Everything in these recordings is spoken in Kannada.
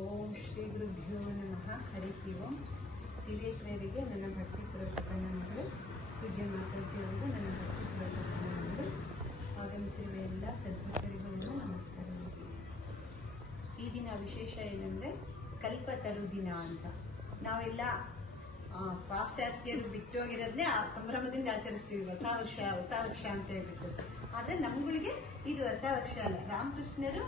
ಓಂ ಶ್ರೀ ಗುರುಭ್ಯೋ ನಮಃ. ಹರಿ ಓಂ ತ್ರಿವೇತ್ರರಿಗೆ ನನ್ನ ಭಕ್ತಿಪೂರ್ವಕ ಪ್ರಣಾಮಗಳು ಪೂಜೆ ಮಾತಾಡಿಸಿರುವುದು ನನ್ನ ಭಕ್ತಿಪೂರ್ವಕ ಪ್ರಣಾಮಗಳು ಆಗಮಿಸಿರುವ ಎಲ್ಲ ಸದ್ಭಕ್ತರಿಗೂ ನಮಸ್ಕಾರ. ಈ ದಿನ ವಿಶೇಷ ಏನಂದ್ರೆ ಕಲ್ಪತರು ದಿನ ಅಂತ. ನಾವೆಲ್ಲ ಪಾಶ್ಚಾತ್ಯರು ಬಿಟ್ಟೋಗಿರೋದನ್ನೇ ಆ ಸಂಭ್ರಮದಿಂದ ಆಚರಿಸ್ತೀವಿ ಹೊಸ ವರ್ಷ ಹೊಸ ವರ್ಷ ಅಂತ ಹೇಳ್ಬಿಟ್ಟು. ಆದ್ರೆ ನಮ್ಗಳಿಗೆ ಇದು ಹೊಸ ವರ್ಷ ಅಲ್ಲ. ರಾಮಕೃಷ್ಣರು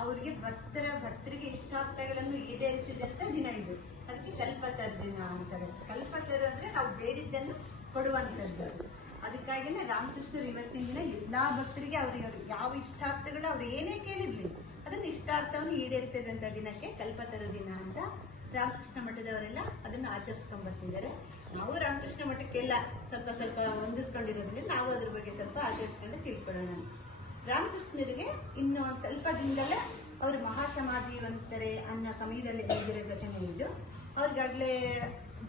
ಅವರಿಗೆ ಭಕ್ತರ ಭಕ್ತರಿಗೆ ಇಷ್ಟಾರ್ಥಗಳನ್ನು ಈಡೇರಿಸಿದಂತ ದಿನ ಇದು. ಅದಕ್ಕೆ ಕಲ್ಪತರ ದಿನ ಅಂತಾರೆ. ಕಲ್ಪತರು ಅಂದ್ರೆ ನಾವು ಬೇಡಿದ್ದನ್ನು ಕೊಡುವಂತದ್ದು ಅದಕ್ಕಾಗಿನೇ ರಾಮಕೃಷ್ಣರು ಇವತ್ತಿನ ದಿನ ಎಲ್ಲಾ ಭಕ್ತರಿಗೆ ಅವ್ರಿಗೆ ಯಾವ ಇಷ್ಟಾರ್ಥಗಳು ಅವ್ರು ಏನೇ ಕೇಳಿರ್ಲಿ, ಅದನ್ನ ಇಷ್ಟಾರ್ಥವನ್ನು ಈಡೇರಿಸಿದಂತ ದಿನಕ್ಕೆ ಕಲ್ಪತರ ದಿನ ಅಂತ ರಾಮಕೃಷ್ಣ ಮಠದವರೆಲ್ಲ ಅದನ್ನ ಆಚರಿಸ್ಕೊಂಡ್ ಬರ್ತಿದ್ದಾರೆ ನಾವು ರಾಮಕೃಷ್ಣ ಮಠಕ್ಕೆಲ್ಲ ಸ್ವಲ್ಪ ಸ್ವಲ್ಪ ಹೊಂದಿಸ್ಕೊಂಡಿರೋದ್ರಿಂದ ನಾವು ಅದ್ರ ಬಗ್ಗೆ ಸ್ವಲ್ಪ ಆಚರಿಸ್ಕೊಂಡು ತಿಳ್ಕೊಳ್ಳೋಣ. ರಾಮಕೃಷ್ಣರಿಗೆ ಇನ್ನು ಒಂದ್ ಸ್ವಲ್ಪ ದಿನದಲ್ಲೇ ಅವ್ರು ಹೊಂದ್ತಾರೆ ಅನ್ನೋ ಸಮಯದಲ್ಲಿ ನಡೆದಿರೋ ಘಟನೆ ಇದು. ಅವ್ರಿಗಾಗಲೇ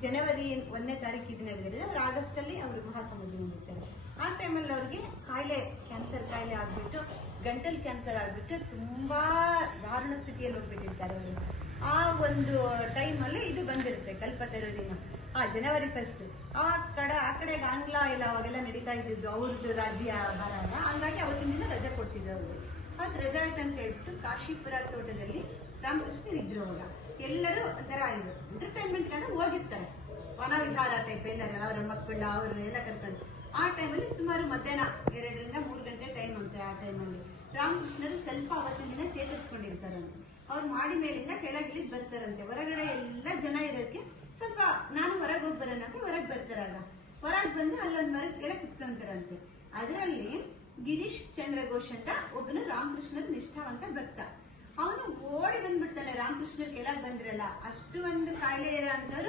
ಜನವರಿ ಒಂದನೇ ತಾರೀಕು ಇದು ನಡೆದಿರೋದು. ಅವ್ರು ಆಗಸ್ಟ್ ಅಲ್ಲಿ ಅವರು ಮಹಾಸಮಾಧಿ ಹೊಂದಿರ್ತಾರೆ. ಆ ಟೈಮಲ್ಲಿ ಅವ್ರಿಗೆ ಕಾಯಿಲೆ ಕ್ಯಾನ್ಸರ್ ಕಾಯಿಲೆ ಆಗಿಬಿಟ್ಟು, ಗಂಟಲು ಕ್ಯಾನ್ಸರ್ ಆಗಿಬಿಟ್ಟು ತುಂಬಾ ದಾರುಣ ಸ್ಥಿತಿಯಲ್ಲಿ ಹೋಗ್ಬಿಟ್ಟಿರ್ತಾರೆ ಅವರು. ಆ ಒಂದು ಟೈಮಲ್ಲಿ ಇದು ಬಂದಿರುತ್ತೆ ಕಲ್ಪತರು ದಿನ ಆ ಜನವರಿ ಫಸ್ಟ್ ಆ ಕಡೆ ಆ ಕಡೆ ಆಂಗ್ಲ ಎಲ್ಲ ಅವಾಗೆಲ್ಲ ನಡೀತಾ ಇದ್ದಿದ್ದು ಅವ್ರದ್ದು ರಾಜ್ಯ ಭಾರನ ಹಂಗಾಗಿ ಅವತ್ತಿನ ದಿನ ರಜೆ ಕೊಡ್ತಿದ್ರು ಅವರು. ಅವತ್ತು ರಜೆ ಆಯ್ತು ಅಂತ ಹೇಳ್ಬಿಟ್ಟು ಕಾಶಿಪುರ ತೋಟದಲ್ಲಿ ರಾಮಕೃಷ್ಣ ಇದ್ರು ಅವಾಗ ಎಲ್ಲರೂ ಒಂಥರ ಎಂಟರ್ಟೈನ್ಮೆಂಟ್ ಅಂದ್ರೆ ಹೋಗಿರ್ತಾರೆ. ವನವಿಹಾರ ಟೈಪ್ ಎಲ್ಲರೂ, ಅವ್ರ ಮಕ್ಕಳು, ಅವರು ಎಲ್ಲ ಕರ್ಕೊಂಡು. ಆ ಟೈಮಲ್ಲಿ ಸುಮಾರು ಮಧ್ಯಾಹ್ನ ಎರಡರಿಂದ ಮೂರು ಗಂಟೆ ಟೈಮ್ ಅಂತೆ ಆ ಟೈಮಲ್ಲಿ ರಾಮಕೃಷ್ಣರು ಸ್ವಲ್ಪ ಅವತ್ತಿನ ದಿನ ಚೇತರಿಸ್ಕೊಂಡಿರ್ತಾರಂತೆ. ಅವ್ರು ಮಾಡಿ ಮೇಲಿಂದ ಕೆಳಗಿಳಿದ್ ಬರ್ತಾರಂತೆ. ಹೊರಗಡೆ ಎಲ್ಲ ಜನ ಇರೋದಕ್ಕೆ ಸ್ವಲ್ಪ ನಾನು ಹೊರಗೆ ಹೋಗಿ ಬರೋಣ ಅಂತ ಹೊರಗೆ ಬರ್ತಾರಲ್ಲ ಹೊರಗೆ ಬಂದು ಅಲ್ಲೊಂದ್ ಮರದ ಕೆಳಗೆ ಕುತ್ಕೊಂತಾರಂತೆ. ಅದರಲ್ಲಿ ಗಿರೀಶ್ ಚಂದ್ರ ಘೋಷ್ ಅಂತ ಒಬ್ಬನು ರಾಮಕೃಷ್ಣದ ನಿಷ್ಠಾವಂತ ಭಕ್ತ. ಅವನು ಓಡಿ ಬಂದ್ಬಿಡ್ತಾನೆ ರಾಮಕೃಷ್ಣ ಕೆಳಗ್ ಬಂದ್ರಲ್ಲ. ಅಷ್ಟು ಒಂದು ಕಾಯಿಲೆ ಇರೋ ಅಂತವ್ರು